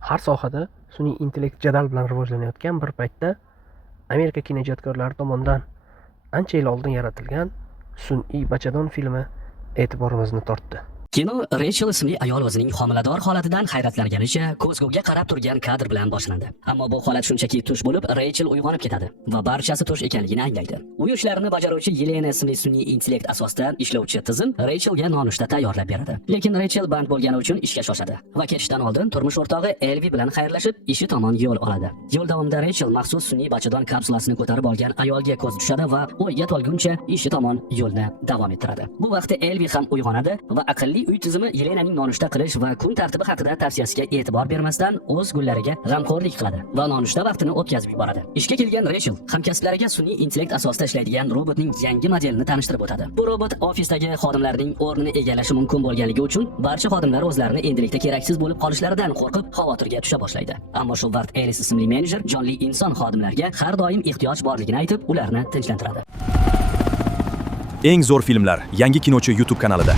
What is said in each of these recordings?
Har sohada sun'iy intellekt jadal bilan rivojlanayotgan bir paytda Amerika kinoijodkorlari tomonidan ancha yil oldin yaratilgan sun'iy bachadon filmi e'tiborimizni tortdi. Kino Rachel ismli ayol o'zining homilador holatidan hayratlanganicha ko'zguga qarab turgan kadr bilan boshlandi. Ammo bu holat shunchaki tush bo'lib, Rachel uyg'onib ketadi va barchasi tush ekanligini anglaydi. Uy ishlarini bajaruvchi Yelena ismli sun'iy intellekt asosida ishlovchi tizim Rachelga nonushta tayyorlab beradi. Lekin Rachel band bo'lgani uchun ishga shoshadi va ketishdan oldin turmush o'rtog'i Elvi bilan xayrlashib, ishi tomon yo'l oladi. Yo'l davomida Rachel maxsus sun'iy bachadon kapsulasini ko'tarib olgan ayolga ko'z tushadi va o'yga tolguncha ishi tomon yo'lni davom ettiradi. Bu vaqtda Elvi ham uyg'onadi va aqlli uy tizimi Yelenaning nonushta qilish va kun tartibi haqida tavsiyasiga e'tibor bermasdan o'z gullariga g'amxo'rlik qiladi va nonushta vaqtini o'tkazib yuboradi. Ishga kelgan Rachel hamkasblariga sun'iy intellekt asosida ishlaydigan robotning yangi modelini tanishtirib o'tadi. Bu robot ofisdagi xodimlarning o'rnini egallashi mumkin bo'lganligi uchun barcha xodimlar o'zlarini endilikda keraksiz bo'lib qolishlaridan qo'rqib xavotirga tusha boshlaydi. Ammo shu vaqt Alice ismli menejer jonli inson xodimlarga har doim ehtiyoj borligini aytib, ularni tinchlantiradi. Eng zo'r filmlar yangi Kinochi YouTube kanalida.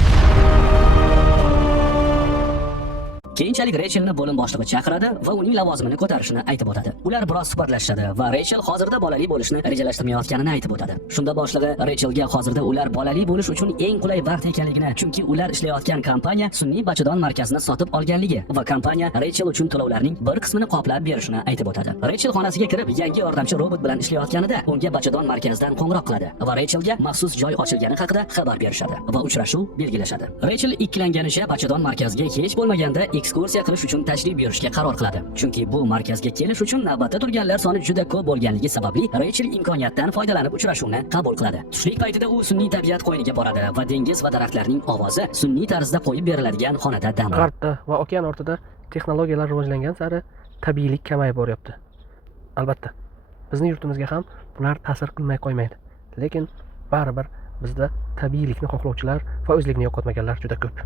Keyinchalik Rachelni bo'lim boshlig'i chaqiradi va uning lavozimini ko'tarishini aytib o'tadi. Ular biroz suhbatlashadi va Rachel hozirda bolali bo'lishni rejalashtirmayotganini aytib o'tadi. Shunda boshlig'i Rachelga hozirda ular bolali bo'lish uchun eng qulay vaqt ekanligini, chunki ular ishlayotgan kompaniya sun'iy bachadon markazini sotib olganligi va kompaniya Rachel uchun to'lovlarning bir qismini qoplab berishini aytib o'tadi. Rachel xonasiga kirib, yangi yordamchi robot bilan ishlayotganida unga bachadon markazidan qo'ng'iroq qiladi va Rachelga maxsus joy ochilgani haqida xabar berishadi va uchrashuv belgilashadi. Rachel ikkilanganicha bachadon markaziga hech bo'lmaganda ekskursiya qilish uchun tashrif buyurishga qaror qiladi. Chunki bu markazga kelish uchun navbatda turganlar soni juda ko'p bo'lganligi sababli Rachel imkoniyatdan foydalanib uchrashuvni qabul qiladi. Tushlik paytida u sun'iy tabiat qo'yniga boradi va dengiz va daraxtlarning ovozi sun'iy tarzda qo'yib beriladigan xonada dam oladi. G'arbda va okean ortida texnologiyalar rivojlangan sari tabiiylik kamayib boryapti. Albatta, bizning yurtimizga ham bular ta'sir qilmay qo'ymaydi. Lekin baribir bizda tabiiylikni xohlovchilar va o'zligini yo'qotmaganlar juda ko'p.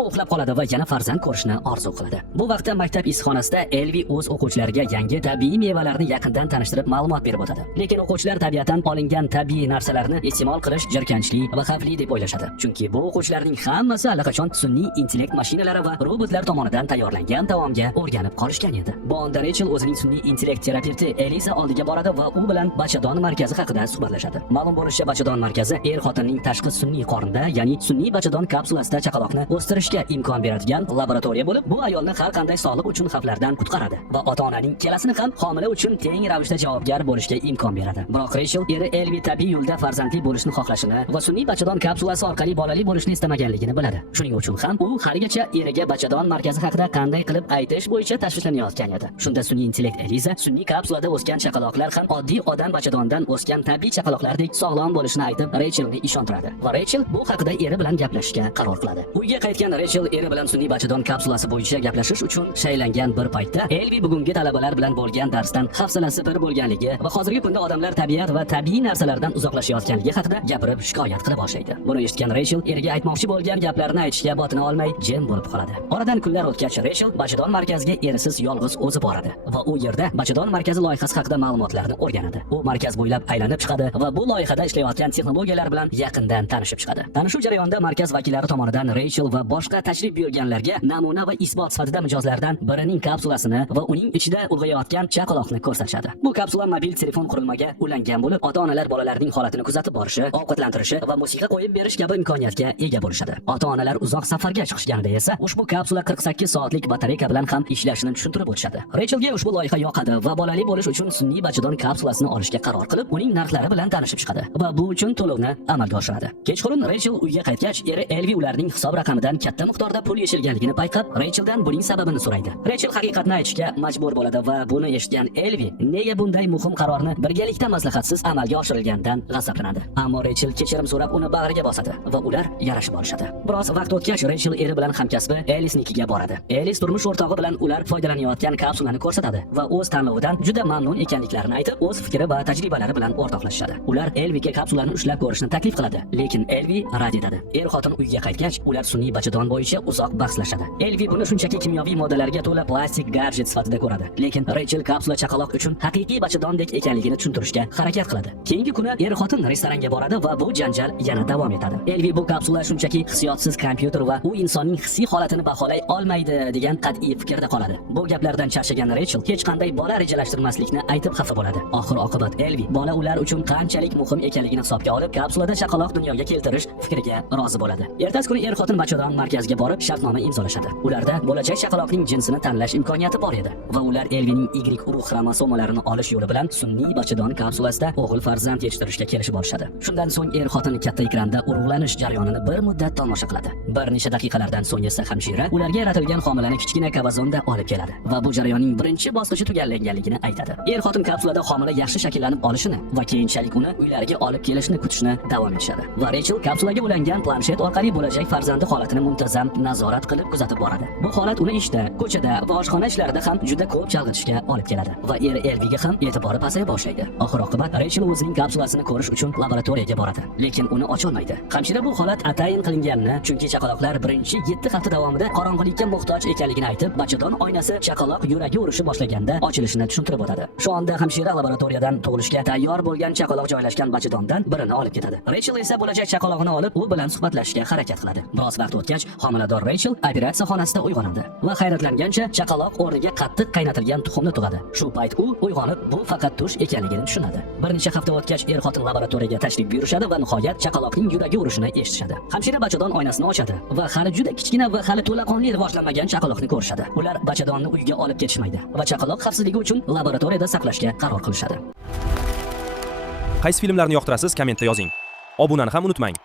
U uxlab qoladi va yana farzand ko'rishni orzu qiladi. Bu vaqtda maktab issiqxonasida Elvi o'z o'quvchilariga yangi tabiiy mevalarni yaqindan tanishtirib ma'lumot berib o'tadi. Lekin o'quvchilar tabiatdan olingan tabiiy narsalarni iste'mol qilish jirkanchli va xavfli deb o'ylashadi. Chunki bu o'quvchilarning hammasi allaqachon sun'iy intellekt mashinalari va robotlar tomonidan tayyorlangan taomga o'rganib qolishgan edi. Bu onda Rachel o'zining sun'iy intellekt terapevti Elisa oldiga boradi va u bilan bachadon markazi haqida suhbatlashadi. Ma'lum bo'lishicha, bachadon markazi er-xotinning tashqi sun'iy qornida, ya'ni sun'iy bachadon kapsulasida chaqaloqni o'stirishga imkon beradigan laboratoriya bo'lib, bu ayolni har qanday sog'liq uchun xavflardan qutqaradi va ota-onaning kelasini ham homila uchun teng ravishda javobgar bo'lishga imkon beradi. Biroq Rachel eri Elvi tabiiy yo'lda farzandli bo'lishni xohlashini va sun'iy bachadon kapsulasi orqali bolali bo'lishni istamaganligini biladi. Shuning uchun ham u haligacha eriga bachadon markazi haqida qanday qilib aytish bo'yicha tashvishlanayotgan edi. Shunda sun'iy intellekt Eliza sun'iy kapsulada o'sgan chaqaloqlar ham oddiy odam bachadondan o'sgan tabiiy chaqaloqlardek sog'lom bo'lishini aytib, Rachelni ishontiradi va Rachel bu haqida eri bilan gaplashishga qaror qiladi. Uyga qaytgan Rachel eri bilan sun'iy bachadon kapsulasi bo'yicha gaplashish uchun shaylangan bir paytda Elvi bugungi talabalar bilan bo'lgan darsdan hafsalasi pir bo'lganligi va hozirgi kunda odamlar tabiat va tabiiy narsalardan uzoqlashayotganligi haqida gapirib shikoyat qila boshlaydi. Buni eshitgan Rachel eriga aytmoqchi bo'lgan gaplarni aytishga botina olmay jim bo'lib qoladi. Oradan kunlar o'tgach Rachel bachadon markaziga erisiz yolg'iz o'zi boradi va u yerda bachadon markazi loyihasi haqida ma'lumotlarni o'rganadi. U markaz bo'ylab aylanib chiqadi va bu loyihada ishlayotgan texnologiyalar bilan yaqindan tanishib chiqadi. Tanishuv jarayonida markaz vakillari tomonidan Rachel va boshqa tashrif buyurganlarga namuna va isbot sifatida mijozlardan birining kapsulasini va uning ichida ulg'ayayotgan chaqaloqni ko'rsatishadi. Bu kapsula mobil telefon qurilmaga ulangan bo'lib, ota-onalar bolalarning holatini kuzatib borishi, ovqatlantirishi va musiqa qo'yib berish kabi imkoniyatga ega bo'lishadi. Ota-onalar uzoq safarga chiqishganida esa ushbu kapsula 48 soatlik batareyka bilan ham ishlashini tushuntirib o'tishadi. Rachelga ushbu loyiha yoqadi va bolali bo'lish uchun sun'iy bachadon kapsulasini olishga qaror qilib, uning narxlari bilan tanishib chiqadi va bu uchun to'lovni amalga oshiradi. Kechqurun Rachel uyga qaytgach, eri Elvi ularning hisob raqamidan katta miqdorda pul yechilganligini payqab, Racheldan buning sababini so'raydi. Rachel haqiqatni aytishga majbur bo'ladi va buni eshitgan Elvi nega bunday muhim qarorni birgalikda maslahatsiz amalga oshirilgandan g'azablanadi. Ammo Rachel kechirim so'rab uni bag'riga bosadi va ular yarashib olishadi. Biroz vaqt o'tgach, Rachel eri bilan hamkasbi Alice'nikiga boradi. Alice turmush o'rtog'i bilan ular foydalanayotgan kapsulani ko'rsatadi va o'z tanlovidan juda mamnun ekanliklarini aytib, o'z fikri va tajribalari bilan o'rtoqlashishadi. Ular Elviga kapsulani ushlab ko'rishni taklif qiladi, lekin Elvi rad etadi. Er-xotin uyga qaytgach, ular sun'iy bachadon bachadon bo'yicha uzoq bahslashadi. Elvi buni shunchaki kimyoviy moddalarga to'la plastik gadjet sifatida ko'radi. Lekin Rachel kapsula chaqaloq uchun haqiqiy bachadondek ekanligini tushuntirishga harakat qiladi. Keyingi kuni er-xotin restoranga boradi va bu janjal yana davom etadi. Elvi bu kapsula shunchaki hissiyotsiz kompyuter va u insonning hissiy holatini baholay olmaydi degan qat'iy fikrda qoladi. Bu gaplardan charchagan Rachel hech qanday bola rejalashtirmaslikni aytib xafa bo'ladi. Oxir-oqibat Elvi bola ular uchun qanchalik muhim ekanligini hisobga olib, kapsulada chaqaloq dunyoga keltirish fikriga rozi bo'ladi. Ertasi kuni er-xotin bachadon markaziga borib shartnoma imzolashadi. Ularda bo'lajak chaqaloqning jinsini tanlash imkoniyati bor edi va ular Elvining Y urug' xromosomalarini olish yo'li bilan sun'iy bachadon kapsulasida o'g'il farzand yetishtirishga kelishib olishadi. Shundan so'ng er-xotin katta ekranda urug'lanish jarayonini bir muddat tomosha qiladi. Bir necha daqiqalardan so'ng esa hamshira ularga yaratilgan homilani kichkina kavazonda olib keladi va bu jarayonning birinchi bosqichi tugallanganligini aytadi. Er-xotin kapsulada homila yaxshi shakllanib olishini va keyinchalik uni uylariga olib kelishni kutishni davom etishadi. Va Rachel kapsulaga ulangan planshet orqali bo'lajak farzandi holatini muntazam nazorat qilib kuzatib boradi. Bu holat uni ishda, ko'chada va oshxona ishlarida ham juda ko'p chalg'itishga olib keladi va eri Elviga ham e'tibori pasaya boshlaydi. Oxir-oqibat Rachel o'zining kapsulasini ko'rish uchun laboratoriyaga boradi, lekin uni ocha olmaydi. Hamshira bu holat atayin qilinganini, chunki chaqaloqlar birinchi 7 hafta davomida qorong'ilikka muhtoj ekanligini aytib, bachadon oynasi chaqaloq yuragi urishi boshlaganda ochilishini tushuntirib o'tadi. Shu onda hamshira laboratoriyadan tug'ilishga tayyor bo'lgan chaqaloq joylashgan bachadondan birini olib ketadi. Rachel esa bo'lajak chaqalog'ini olib, u bilan suhbatlashishga harakat qiladi. Biroz vaqt o'tgach, homilador Rachel operatsiya xonasida uyg'onadi va hayratlangancha chaqaloq o'rniga qattiq qaynatilgan tuxumni tug'adi. Shu payt u uyg'onib, bu faqat tush ekanligini tushunadi. Bir necha hafta o'tgach, er-xotin laboratoriyaga tashrif buyurishadi va nihoyat chaqaloqning yuragi urishini eshitishadi. Hamshira bachadon oynasini ochadi va hali juda kichkina va hali to'laqonli rivojlanmagan chaqaloqni ko'rishadi. Ular bachadonni uyga olib ketishmaydi va chaqaloq xavfsizligi uchun laboratoriyada saqlashga qaror qilishadi. Qaysi filmlarni yoqtirasiz? Kommentda yozing. Obunani ham unutmang.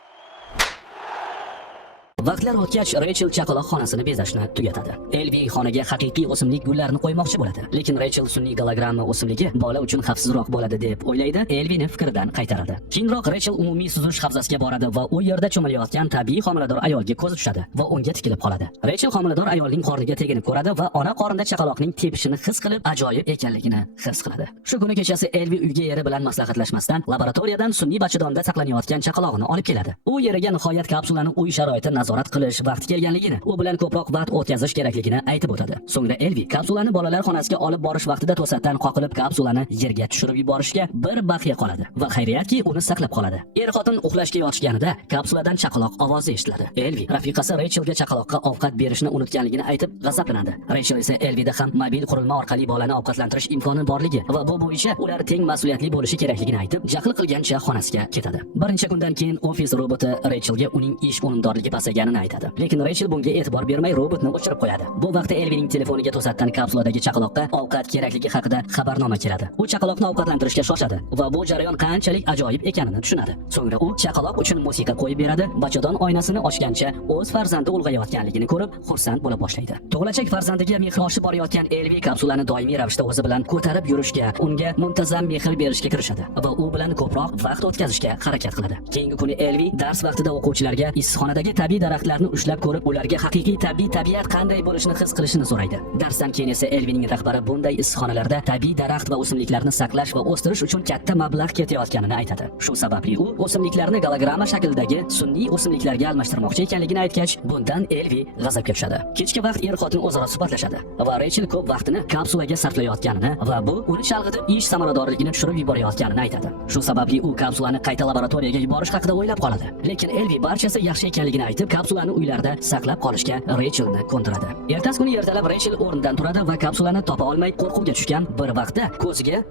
Vaqtlar o'tgach, Rachel chaqaloq xonasini bezashni tugatadi. Elvi xonaga haqiqiy o'simlik gullarni qo'ymoqchi bo'ladi. Lekin Rachel sun'iy gologramma o'simligi bola uchun xavfsizroq bo'ladi deb o'ylaydi. Elvini fikridan qaytaradi. Keyinroq Rachel umumiy suzish havzasiga boradi va u yerda cho'milayotgan tabiiy homilador ayolga ko'zi tushadi va unga tikilib qoladi. Rachel homilador ayolning qorniga teginib ko'radi va ona qorinda chaqaloqning tepishini his qilib, ajoyib ekanligini his qiladi. Shu kuni kechasi Elvi uyga eri bilan maslahatlashmasdan laboratoriyadan sun'iy bachadonda saqlanayotgan chaqalog'ini olib keladi. U yeriga nihoyat kapsulani uy sharoitida nazorat qilish vaqti kelganligini, u bilan ko'proq vaqt o'tkazish kerakligini aytib o'tadi. So'ngra Elvi kapsulani bolalar xonasiga olib borish vaqtida to'satdan qoqilib kapsulani yerga tushirib yuborishga bir baqiya qoladi va xayriyatki uni saqlab qoladi. Er-xotin uxlashga yotishganida kapsuladan chaqaloq ovozi eshitiladi. Elvi rafiqasi Rachelga chaqaloqqa ovqat berishni unutganligini aytib g'azablanadi. Rachel esa Elvida ham mobil qurilma orqali bolani ovqatlantirish imkoni borligi va bu bo'yicha ular teng mas'uliyatli bo'lishi kerakligini aytib, jahl qilgancha xonasiga ketadi. Bir necha kundan keyin ofis roboti Rachelga uning ish unumdorligi pasayganini aytadi. Lekin Rachel bunga e'tibor bermay robotni o'chirib qo'yadi. Bu vaqtda Elvining telefoniga to'satdan kapsuladagi chaqaloqqa ovqat kerakligi haqida xabarnoma keladi. U chaqaloqni ovqatlantirishga shoshadi va bu jarayon qanchalik ajoyib ekanini tushunadi. So'ngra u chaqaloq uchun musiqa qo'yib beradi. Bachadon oynasini ochgancha o'z farzandi ulg'ayotganligini ko'rib, xursand bo'la boshlaydi. Tug'ilajak farzandiga mehr oshib borayotgan Elvi kapsulani doimiy ravishda o'zi bilan ko'tarib yurishga, unga muntazam mehr berishga kirishadi va u bilan ko'proq vaqt o'tkazishga harakat qiladi. Keyingi kuni Elvi dars vaqtida o'quvchilarga issiqxonadagi tabiiy daraxtlarni ushlab ko'rib, ularga haqiqiy tabiiy tabiat qanday bo'lishini his qilishini so'raydi. Darsdan keyin esa Elvining rahbari bunday issiqxonalarda tabiiy daraxt va o'simliklarni saqlash va o'stirish uchun katta mablag' ketayotganini aytadi. Shu sababli u o'simliklarni gologramma shaklidagi sun'iy o'simliklarga almashtirmoqchi ekanligini aytgach, bundan Elvi g'azabga tushadi. Kechki vaqt er-xotin o'zaro suhbatlashadi va Rachel ko'p vaqtini kapsulaga sarflayotganini va bu uni chalg'itib ish samaradorligini tushirib yuborayotganini aytadi. Shu sababli u kapsulani qayta laboratoriyaga yuborish haqida o'ylab qoladi. Lekin Elvi barchasi yaxshi ekanligini aytib, kapsulani uylarda saqlab qolishga Rachelni ko'ndiradi. Ertasi kuni ertalab Rachel o'rnidan turadi va kapsulani topa olmay qo'rquvga tushgan bir vaqtda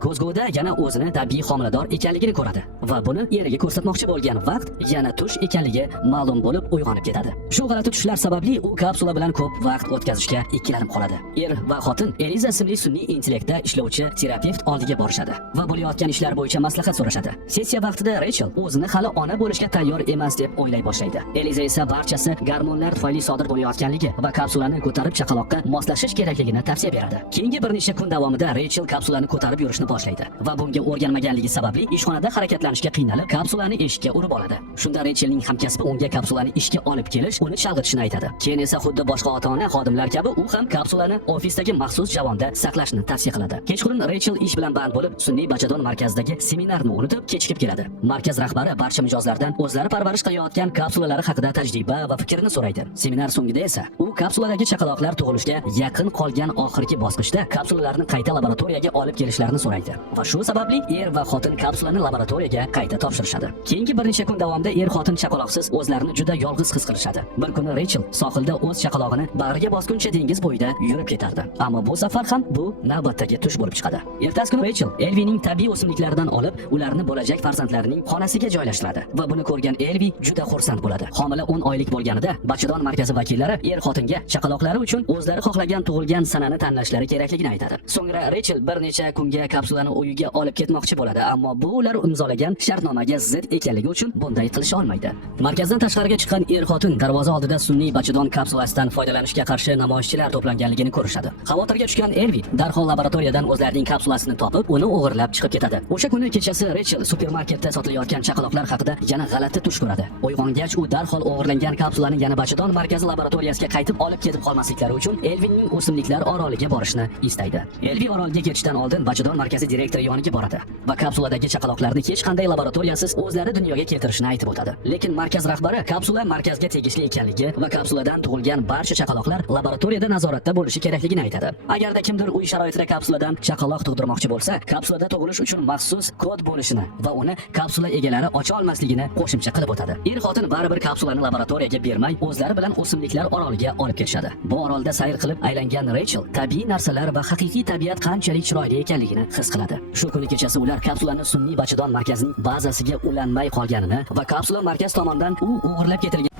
ko'zguda yana o'zini tabiiy homilador ekanligini ko'radi va buni eriga ko'rsatmoqchi bo'lgan vaqt yana tush ekanligi ma'lum bo'lib uyg'onib ketadi. Shu g'alati tushlar sababli u kapsula bilan ko'p vaqt o'tkazishga ikkilanib qoladi. Er va xotin Eliza ismli sun'iy intellektda ishlovchi terapevt oldiga borishadi va bo'layotgan ishlar bo'yicha maslahat so'rashadi. Sessiya vaqtida Rachel o'zini hali ona bo'lishga tayyor emas deb o'ylay boshlaydi. Eliza esa barchasi gormonlar tufayli sodir bo'layotganligi va kapsulani ko'tarib chaqaloqqa moslashish kerakligini tavsiya beradi. Keyingi bir necha kun davomida Rachel kapsulani ko'tarib yurishni boshlaydi va bunga o'rganmaganligi sababli ishxonada harakatlanishga qiynalib, kapsulani eshikka urib oladi. Shunda Rachelning hamkasbi unga kapsulani ishga olib kelish, uni chalg'itishni aytadi. Keyin esa xuddi boshqa ota-ona xodimlar kabi u ham kapsulani ofisdagi maxsus javonda saqlashni tavsiya qiladi. Kechqurun Rachel ish bilan band bo'lib, sun'iy bachadon markazidagi seminarni unutib kechikib keladi. Markaz rahbari barcha mijozlardan o'zlari parvarish qilayotgan kapsulalari haqida tajriba va fikrini so'raydi. Seminar so'ngida esa u kapsuladagi chaqaloqlar tug'ilishga yaqin qolgan oxirgi bosqichda kapsulalarni qayta laboratoriyaga olib kelishlarini so'raydi. Va shu sababli er va xotin kapsulani laboratoriyaga qayta topshirishadi. Keyingi bir necha kun davomida er-xotin chaqaloqsiz o'zlarini juda yolg'iz his qilishadi. Bir kuni Rachel sohilda o'z chaqalog'ini bag'riga bosguncha dengiz bo'yida yurib ketardi. Ammo bu safar ham bu navbatdagi tush bo'lib chiqadi. Ertasi kuni Rachel Elvining tabiiy o'simliklaridan olib, ularni bo'lajak farzandlarining xonasiga joylashtiradi va buni ko'rgan Elvi juda xursand bo'ladi. Homila 10 oylik bo'lganida bachadon markazi vakillari er-xotinga chaqaloqlari uchun o'zlari xohlagan tug'ilgan sanani tanlashlari kerakligini aytadi. So'ngra Rachel bir necha kunga kapsulani uyiga olib ketmoqchi bo'ladi, ammo bu ular imzolagan shartnomaga zid ekanligi uchun bunday qilisha olmaydi. Markazdan tashqariga chiqqan er-xotin darvoza oldida sun'iy bachadon kapsulasidan foydalanishga qarshi namoyishchilar to'planganligini ko'rishadi. Xavotirga tushgan Elvi darhol laboratoriyadan o'zlarining kapsulasini topib, uni o'g'irlab chiqib ketadi. O'sha kuni kechasi Rachel supermarketda sotilayotgan chaqaloqlar haqida yana g'alati tush ko'radi. Uyg'ongach u darhol o'g'irlangan kapsulani yana bachadon markazi laboratoriyasiga qaytib olib ketib qolmasliklari uchun Elvining o'simliklar oroliga borishni istaydi. Elvi orolga ketishdan oldin bachadon markazi direktori yoniga boradi va kapsuladagi chaqaloqlarni hech qanday laboratoriyasiz o'zlari dunyoga keltirishni aytib o'tadi. Lekin markaz rahbari kapsula markazga tegishli ekanligi va kapsuladan tug'ilgan barcha chaqaloqlar laboratoriyada nazoratda bo'lishi kerakligini aytadi. Agarda kimdir uy sharoitida kapsuladan chaqaloq tug'dirmoqchi bo'lsa, kapsulada tug'ilish uchun maxsus kod bo'lishini va uni kapsula egalari ocha olmasligini qo'shimcha qilib o'tadi. Er-xotin baribir kapsulani laboratoriyaga bermay, o'zlari bilan o'simliklar oroliga olib kelishadi. Bu orolda sayr qilib aylangan Rachel tabiiy narsalar va haqiqiy tabiat qanchalik chiroyli ekanligini his qiladi. Shu kuni kechasi ular kapsulani sun'iy bachadon markazining bazasiga ulanmay qolganini va kapsula markaz tomonidan u o'g'irlab ketilgan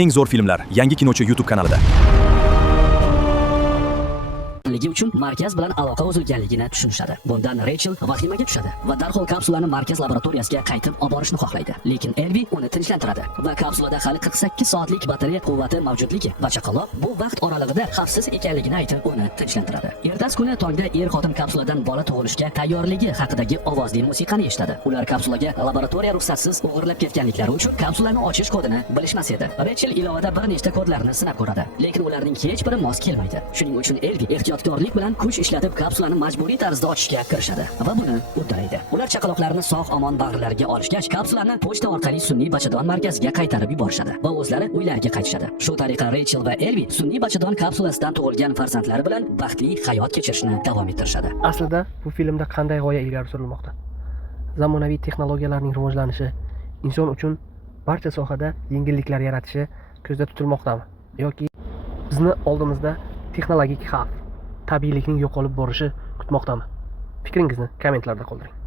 Eng zo'r filmlar yangi Kinochi YouTube kanalida. uchun markaz bilan aloqa uzilganligini tushunishadi. Bundan Rachel vahimaga tushadi va darhol kapsulani markaz laboratoriyasiga qaytib olib borishni xohlaydi. Lekin Elvi uni tinchlantiradi va kapsulada hali 48 soatlik batareya quvvati mavjudligi va chaqaloq bu vaqt oralig'ida xavfsiz ekanligini aytib uni tinchlantiradi. Ertasi kuni tongda er-xotin kapsuladan bola tug'ilishga tayyorligi haqidagi ovozli musiqani eshitadi. Ular kapsulaga laboratoriya ruxsatsiz o'g'irlab ketganliklari uchun kapsulani ochish kodini bilishmas edi. Rachel ilovada bir nechta kodlarni sinab ko'radi, lekin ularning hech biri mos kelmaydi. Shuning uchun Elvi ehtiyotkorlik bilan kuch ishlatib kapsulani majburiy tarzda ochishga kirishadi va buni uddalaydi. Ular chaqaloqlarni sog'-omon bag'rilariga olishgach, kapsulani pochta orqali sun'iy bachadon markaziga qaytarib yuborishadi va o'zlari uylariga qaytishadi. Shu tariqa Rachel va Elvi sun'iy bachadon kapsulasidan tug'ilgan farzandlari bilan baxtli hayot kechirishni davom ettirishadi. Aslida bu filmda qanday g'oya ilgari surilmoqda? Zamonaviy texnologiyalarning rivojlanishi inson uchun barcha sohada yengilliklar yaratishi ko'zda tutilmoqdami? Yoki bizni oldimizda texnologik xavf, tabiiylikning yo'qolib borishi kutmoqdami? Fikringizni kommentlarda qoldiring.